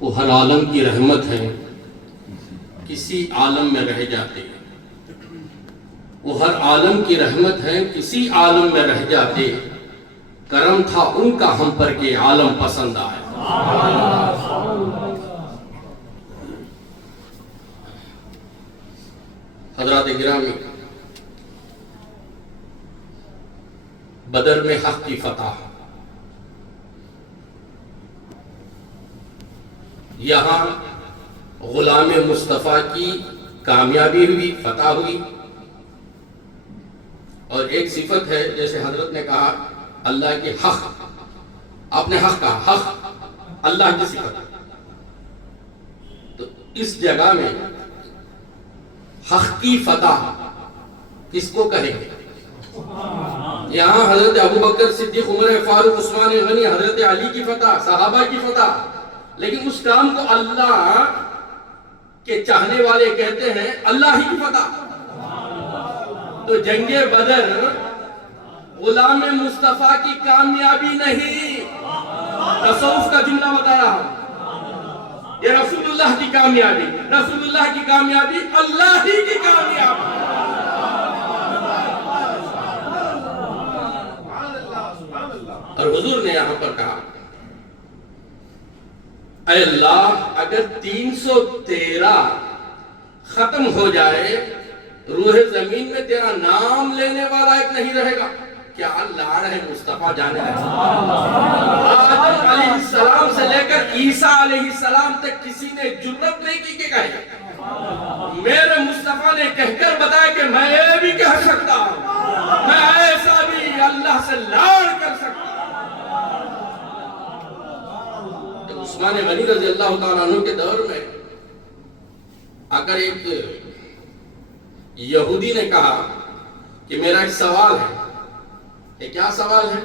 وہ ہر عالم کی رحمت ہے، کسی عالم میں رہ جاتے۔ وہ ہر عالم کی رحمت ہے، کسی عالم میں رہ جاتے۔ کرم تھا ان کا ہم پر کہ عالم پسند آئے۔ حضرات گرامی، بدر میں حق کی فتح، یہاں غلام مصطفیٰ کی کامیابی ہوئی، فتح ہوئی۔ اور ایک صفت ہے، جیسے حضرت نے کہا اللہ کی حق، آپ نے حق کہا، حق اللہ کی صفت ہے۔ تو اس جگہ میں حق کی فتح کس کو کہیں گے؟ یہاں حضرت ابو بکر صدیق، عمر فاروق، عثمان غنی، حضرت علی کی فتح، صحابہ کی فتح، لیکن اس کام کو اللہ کے چاہنے والے کہتے ہیں اللہ ہی کی فتح۔ تو جنگ بدر غلام مصطفیٰ کی کامیابی نہیں، تصوف کا جملہ بتا رہا ہوں، یہ رسول اللہ کی کامیابی، رسول اللہ کی کامیابی اللہ ہی کی کامیابی۔ اور حضور نے یہاں پر کہا اے اللہ، اگر 313 ختم ہو جائے، روح زمین میں تیرا نام لینے والا ایک نہیں رہے گا۔ کیا لاڑ ہے مصطفیٰ جانے لگا۔ آدم علیہ السلام سے لے کر عیسیٰ علیہ السلام تک کسی نے جرت نہیں کی کہ کہے میرے مصطفیٰ نے کہہ کر بتایا کہ میں یہ بھی کہہ سکتا ہوں، میں ایسا بھی اللہ سے لاڑ کر سکتا ہوں۔ عثمان غنی رضی اللہ تعالیٰ عنہ کے دور میں اگر ایک یہودی نے کہا کہ میرا ایک سوال ہے، یہ کیا سوال ہے؟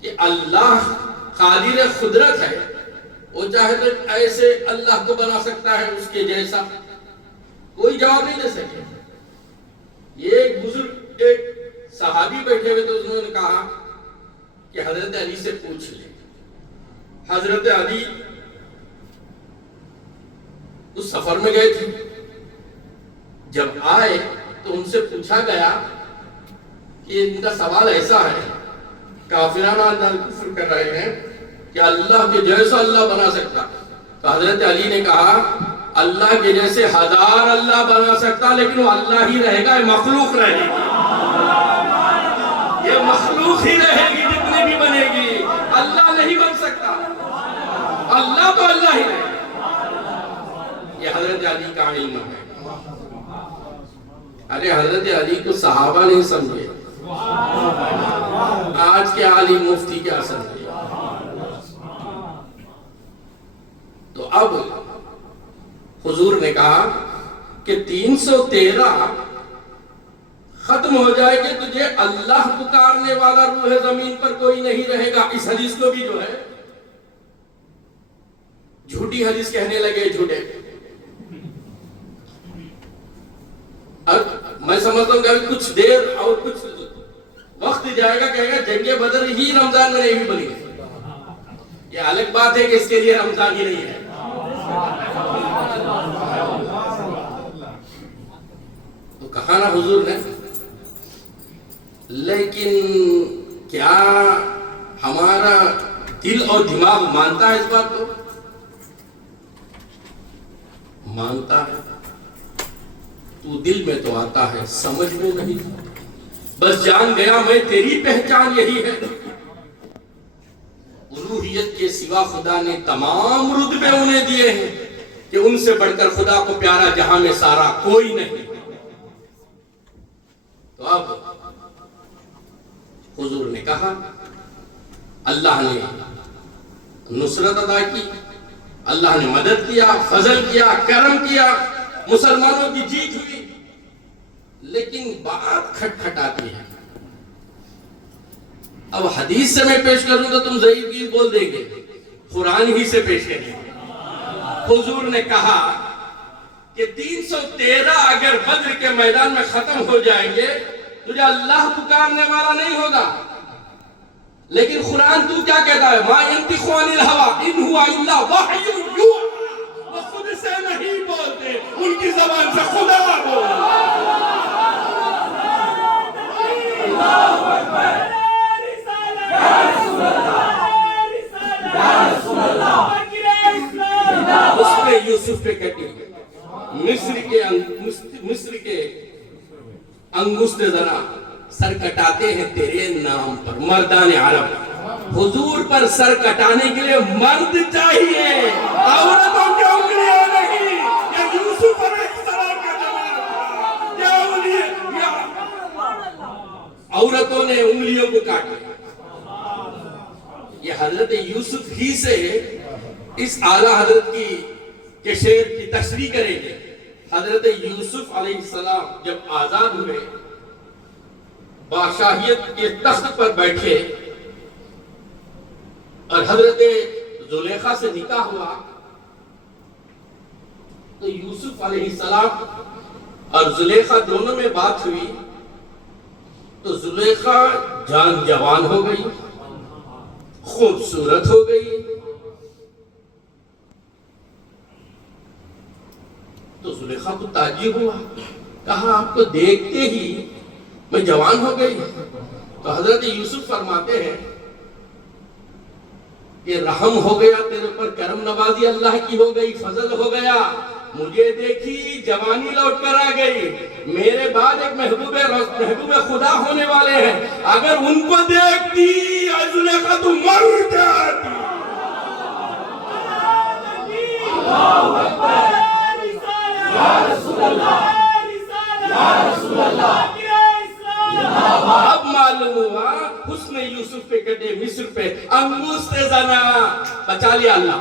کہ اللہ قادر قدرت ہے، وہ چاہے تو ایسے اللہ کو بنا سکتا ہے اس کے جیسا، کوئی جواب نہیں دے سکے۔ یہ ایک بزرگ، ایک صحابی بیٹھے ہوئے تو انہوں نے کہا کہ حضرت علی سے پوچھ لیں۔ حضرت علی اس سفر میں گئے تھے، جب آئے تو ان سے پوچھا گیا کہ ان کا سوال ایسا ہے، کافرانہ انداز کفر کر رہے ہیں کہ اللہ کے جیسا اللہ بنا سکتا۔ تو حضرت علی نے کہا اللہ کے جیسے 1000 اللہ بنا سکتا، لیکن وہ اللہ ہی رہے گا، یہ مخلوق رہے گی، یہ مخلوق ہی رہے گی جتنی بھی بنے گی، اللہ نہیں بن سکتا، اللہ تو اللہ ہی رہے گا۔ یہ حضرت علی کا علم ہے۔ ارے حضرت علی کو صحابہ نہیں سمجھے، آج کے عالم مفتی کیا سمجھے۔ تو اب حضور نے کہا کہ 313 ختم ہو جائے گے، تجھے اللہ پکارنے والا روح زمین پر کوئی نہیں رہے گا۔ اس حدیث کو بھی جو ہے جھوٹی حدیث کہنے لگے، جھوٹے۔ اب میں سمجھتا ہوں کہ ابھی کچھ دیر اور کچھ وقت جائے گا، کہے گا جنگ بدر ہی رمضان میں نہیں بنی ہے۔ یہ الگ بات ہے کہ اس کے لیے رمضان ہی نہیں ہے۔ تو کہا نا حضور نے، لیکن کیا ہمارا دل اور دماغ مانتا ہے اس بات کو؟ مانتا ہے، تو دل میں تو آتا ہے، سمجھ میں نہیں۔ بس جان گیا میں تیری پہچان یہی ہے۔ الوہیت کے سوا خدا نے تمام رتبے انہیں دیے ہیں کہ ان سے بڑھ کر خدا کو پیارا جہاں میں سارا کوئی نہیں۔ تو اب حضور نے کہا اللہ نے نصرت عطا کی، اللہ نے مدد کیا، فضل کیا، کرم کیا، مسلمانوں کی جیت ہوئی، لیکن بات کھٹکھٹاتی ہے۔ اب حدیث سے میں پیش کروں تو تم ضعیف کی بول دیں گے، قرآن ہی سے پیش کریں گے۔ حضور نے کہا کہ 313 اگر بدر کے میدان میں ختم ہو جائیں گے، تجھے اللہ پکارنے والا نہیں ہوگا، لیکن قرآن تو کیا کہتا ہے؟ ما ينطق عن الهوى ان هو الا وحی یوحی، وہ خود سے نہیں بولتے، ان کی زبان سے خدا بولتا اس پہ یوسف پہ کہتی ہے مصر کے انگشت زنا سر کٹاتے ہیں تیرے نام پر، مردان عرب حضور پر سر کٹانے کے لیے مرد چاہیے، عورتوں کی انگلیاں نہیں۔ یہ یوسف علیہ السلام کا جواب تھا، یا عورتوں نے انگلیوں کو کاٹا۔ یہ حضرت یوسف ہی سے اس اعلیٰ حضرت کے شعر کی تشریح کریں گے۔ حضرت یوسف علیہ السلام جب آزاد ہوئے، بادشاہیت کے تخت پر بیٹھے اور حضرت زلیخا سے نکاح ہوا، تو یوسف علیہ السلام اور زلیخا دونوں میں بات ہوئی تو زلیخا جان جوان ہو گئی، خوبصورت ہو گئی، تو زلیخا کو تعجب ہوا، کہا آپ کو دیکھتے ہی میں جوان ہو گئی۔ تو حضرت یوسف فرماتے ہیں کہ رحم ہو گیا تیرے پر، کرم نوازی اللہ کی ہو گئی، فضل ہو گیا، مجھے دیکھی جوانی لوٹ کر آ گئی، میرے بعد ایک محبوب خدا ہونے والے ہیں، اگر ان کو دیکھتی زلیخا تو مر جاتی۔ اب معلوم ہوا حسن یوسف پہ کٹے مصر پہ انگشت زنا، بچا لیا اللہ،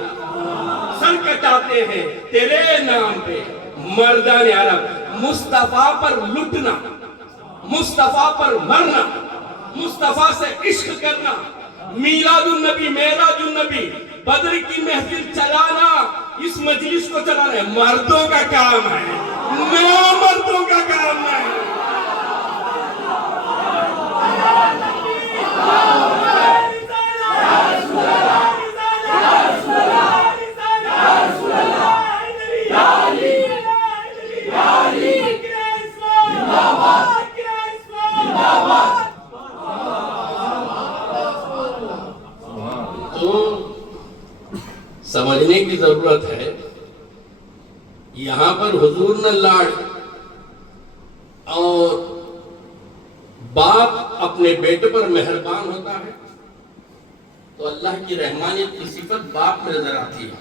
سر کٹاتے ہیں تیرے نام پہ، مردان عرب، مصطفیٰ پر لٹنا، مصطفیٰ پر مرنا، مصطفیٰ سے عشق کرنا، میلاد النبی، معراج النبی، بدر کی محفل چلانا، اس مجلس کو چلانا ہے مردوں کا کام ہے، مردوں کا کام ہے۔ سمجھنے کی ضرورت ہے، یہاں پر حضور نہ لاڑ اور باپ اپنے بیٹے پر مہربان ہوتا ہے تو اللہ کی رحمانیت کی صفت باپ میں نظر آتی ہے،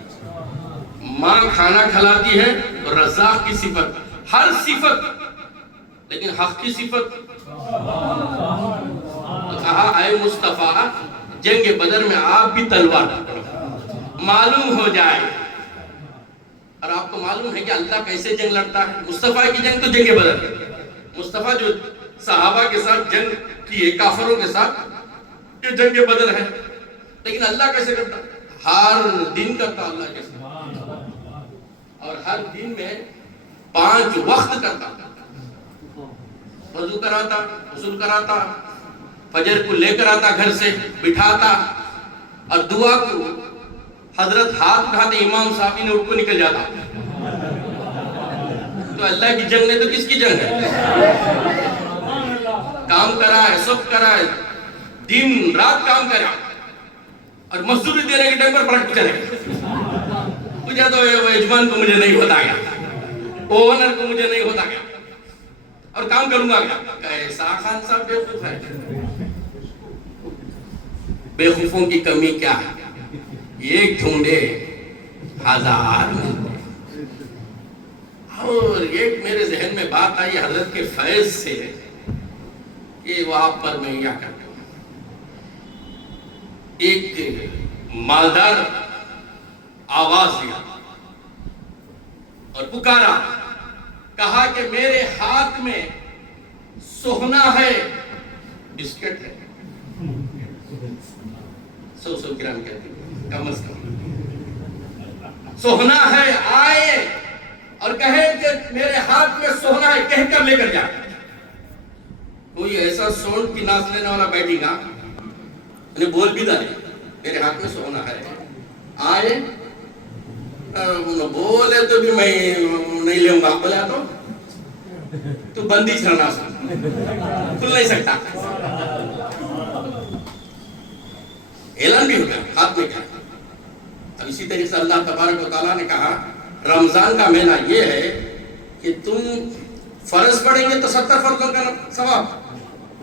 ماں کھانا کھلاتی ہے اور رزاق کی صفت، ہر صفت، لیکن حق کی صفت۔ تو کہا اے مصطفیٰ جنگ بدر میں آپ بھی تلوار پکڑو، معلوم ہو جائے۔ اور آپ کو معلوم ہے کہ اللہ کیسے جنگ لڑتا ہے، مصطفیٰ کی جنگ تو جنگ بدر ہے، مصطفیٰ جو صحابہ کے ساتھ جنگ کی ہے کافروں کے ساتھ، یہ جنگ بدر ہے، لیکن اللہ کیسے کرتا ہے؟ ہر دن کرتا اللہ کے ساتھ، اور ہر دن میں 5 وقت کرتا، وضو کراتا، غسل کراتا، فجر کو لے کر آتا گھر سے بٹھاتا، اور دعا کو حضرت ہاتھ اٹھاتے امام صاحب نے اٹھ کو نکل جاتا۔ تو اللہ کی جنگ نے تو کس کی جنگ ہے؟ کام کرا ہے، سب کرا ہے، دن رات کام کرا، اور مزدوری دینے کے ٹائم پر پلٹ چلے گا، مجھے تو یجمان کو مجھے نہیں ہوتا گیا، اونر کو مجھے نہیں ہوتا گیا، اور کام کروں گا کیا؟ کیسا خان صاحب بیوقوف ہے؟ بیوقوفوں کی کمی کیا ہے؟ ایک ڈھونڈے ہزار ملتے۔ اور ایک میرے ذہن میں بات آئی حضرت کے فیض سے کہ وہ آپ پر میں کیا کرتا ہوں۔ ایک مالدار آواز دیا اور پکارا، کہا کہ میرے ہاتھ میں سونا ہے، بسکٹ ہے، 100 گرام کہتے ہیں کم از کم، سونا ہے، آئے اور کہے کہ میرے ہاتھ میں سونا ہے، کہہ کر لے کر جائے۔ کوئی ایسا سون کی ناز لینے والا بیٹھی گا انہیں بول بھی دے میرے ہاتھ میں سونا ہے. آئے بولے تو بھی میں نہیں لوں گا. بولا تو بندی چھڑنا کھل نہیں سکتا. اعلان بھی ہو گیا, ہاتھ میں کیا. اب اسی طریقے سے اللہ تبارک و تعالیٰ نے کہا رمضان کا مہینہ یہ ہے کہ تم فرض پڑھیں گے تو 70 فرضوں کا ثواب,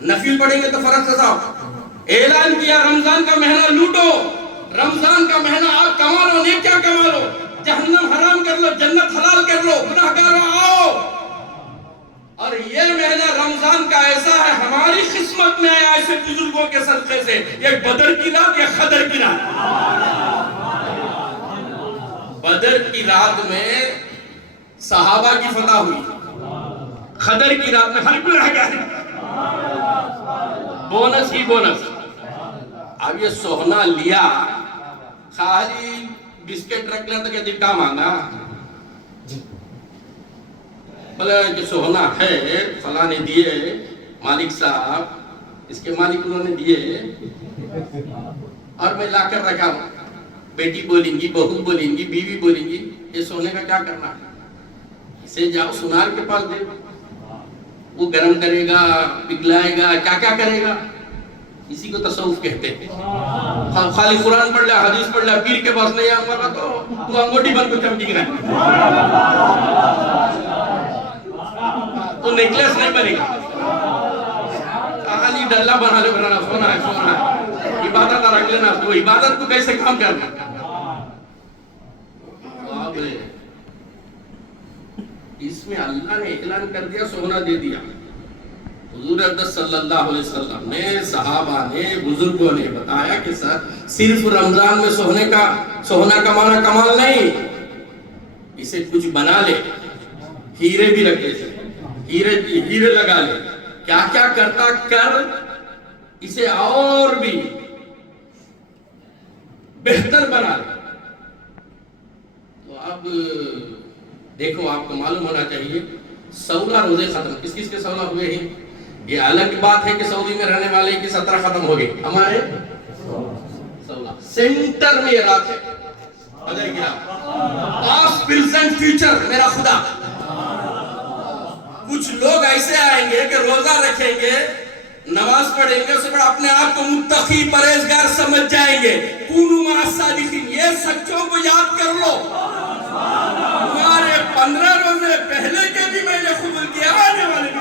نفل پڑھیں گے تو فرض کا ثواب. اعلان کیا رمضان کا مہینہ لوٹو, رمضان کا مہینہ آپ کما لو, نہیں کیا کما لو, جہنم حرام کر لو, جنت حلال کر لو, گناہگاروں آؤ. اور یہ مہینہ رمضان کا ایسا ہے ہماری قسمت میں آیا ایسے بزرگوں کے صدقے سے, ایک بدر کی رات یا خدر کی رات. بدر کی رات میں صحابہ کی فتح ہوئی, خدر کی رات میں ہر کوئی رہ گیا. بونس ہی بونس. اب یہ سونا لیا, خالی بسکٹ رکھ لیا تو کہتے کام مانگا. بلا کہ سونا ہے فلاں نے دیے, مالک صاحب اس کے مالک انہوں نے دیے اور میں لا کر رکھا. بیٹی بولیں گی, بہو بولیں گی, بیوی بولیں گی یہ سونے کا کیا کرنا ہے, اسے جاؤ سونار کے پاس دے, وہ گرم کرے گا, پگلائے گا, کیا کیا کرے گا. اسی کو تصوف کہتے ہیں. خالی قرآن پڑھ لیا, حدیث پڑھ لیا, پیر کے پاس نہیں آؤں گا تو انگوٹی بن کو چمٹی گا, تو نیکلیس نہیں بنے گا. خالی ڈلہ بنا لے, بنانا سونا ہے, سونا ہے, عبادت رکھ لینا. تو عبادت کو کیسے کام کرنا. اس میں اللہ نے اعلان کر دیا, سونا دے دیا. حضور اقدس صلی اللہ علیہ وسلم نے, صحابہ نے, بزرگوں نے بتایا کہ صرف رمضان میں سونا کمانا کمال نہیں, اسے کچھ بنا لے, ہیرے بھی رکھ لے, ہیرے لگا لے, کیا کیا کرتا کر اسے اور بھی بہتر بنا لے. تو اب دیکھو آپ کو معلوم ہونا چاہیے 16 روزے ختم, کس کس کے 16 ہوئے ہیں. یہ الگ بات ہے کہ سعودی میں رہنے والے کی 17 ختم ہو گئے, ہمارے 16. سینٹر میں یہ رات ہے, قدر کی رات. پاسٹ پریزنٹ فیوچر میرا خدا. کچھ لوگ ایسے آئیں گے کہ روزہ رکھیں گے, نماز پڑھیں گے, اس پر اپنے آپ کو متقی پرہیزگار سمجھ جائیں گے. کونوا مع الصادقین, یہ سچوں کو یاد کر لو. تمہارے 15 روزے پہلے کے بھی میں نے قبول کیا, آنے والے بھی.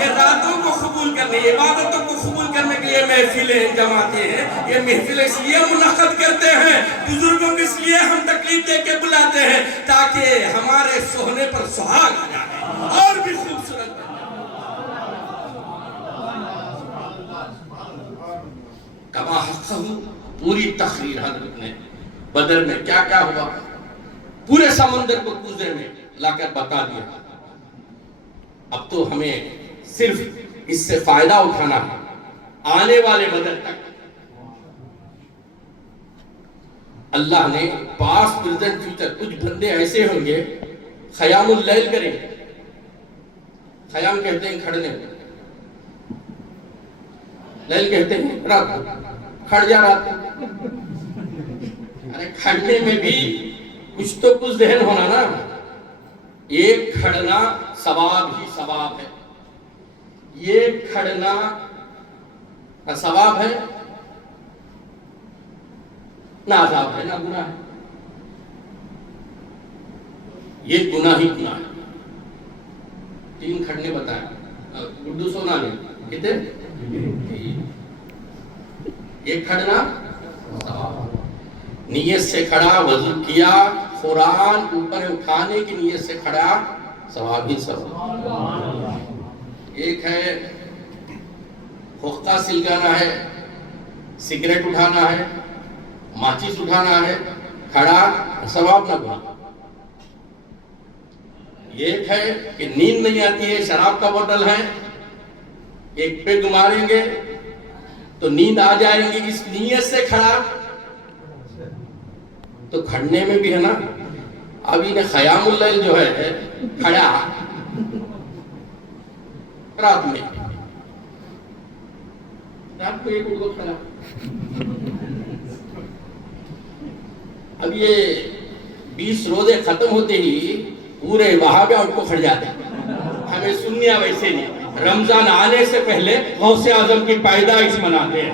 یہ راتوں کو قبول کرنے, عبادتوں کو قبول کرنے کے لیے محفلیں جماتے ہیں. یہ محفلیں اس لیے منعقد کرتے ہیں, بزرگوں کو اس لیے ہم تکلیف دے کے بلاتے ہیں تاکہ ہمارے سونے پر سہاگ آ جائے اور بھی خوبصورت بن جائے. کما حقہ, پوری تقریر حضرت نے بدر میں کیا کیا ہوا پورے سمندر کو کوزے میں لا کر بتا دیا. اب تو ہمیں صرف اس سے فائدہ اٹھانا ہے آنے والے بدر تک. اللہ نے پاسٹ پریزنٹ فیوچر, کچھ بندے ایسے ہوں گے خیام اللیل کریں گے. خیام کہتے ہیں کھڑنے, لیل کہتے ہیں رات, کھڑ جا رات. ارے کھڑنے میں بھی کچھ تو کچھ ذہن ہونا نا. ایک کھڑنا ثواب ہی ثواب ہے, یہ کھڑنا ثواب ہے نہ عذاب ہے نہ گناہ ہے. یہ گناہ ہی گناہ ہے. 3 کھڑنے بتایا, اردو سونا نہیں کہتے. ایک کھڑنا نیت سے کھڑا, وضو کیا, قرآن اوپر اٹھانے کی نیت سے کھڑا, ثواب ہی ثواب. ایک ہے حقہ سلگانا ہے, سگریٹ اٹھانا ہے, ماچس اٹھانا ہے, کھڑا, ثواب نہ گناہ. ایک ہے کہ نیند نہیں آتی ہے, شراب کا بوتل ہے, ایک پہ گماریں گے تو نیند آ جائیں گی, اس نیت سے کھڑا. تو کھڑنے میں بھی ہے نا, اب انہیں خیام اللیل جو ہے کھڑا رات میں, رات کو ایک اردو کھلا. اب یہ 20 روزے ختم ہوتے ہی پورے وہابی ان کو کھڑ جاتے ہیں. ہمیں سنیا ویسے نہیں. رمضان آنے سے پہلے غوث اعظم کی پیدائش مناتے ہیں.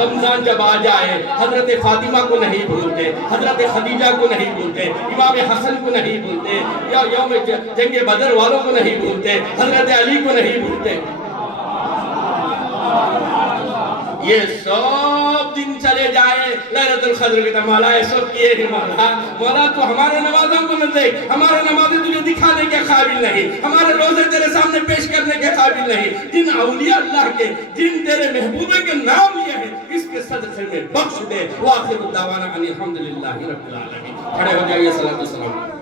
رمضان جب آ جائے حضرت فاطمہ کو نہیں بھولتے, حضرت خدیجہ کو نہیں بھولتے, امام حسن کو نہیں بھولتے, یا یوم جنگ بدر والوں کو نہیں بھولتے, حضرت علی کو نہیں بھولتے. یہ سب دن چلے جائیں لیلۃ القدر کے مولا سب کیے ہی مولا. مولا تو ہمارے نمازوں کو نہ دیکھ, ہمارے نمازیں تجھے دکھانے کے قابل نہیں, ہمارے روزے تیرے سامنے پیش کرنے کے قابل نہیں. جن اولیاء اللہ کے, جن تیرے محبوبے کے نام لیے ہیں, اس کے صدقے میں بخش دے. وآخر دعوانا ان الحمدللہ رب العالمین. کھڑے ہو جائیے. صلاۃ والسلام.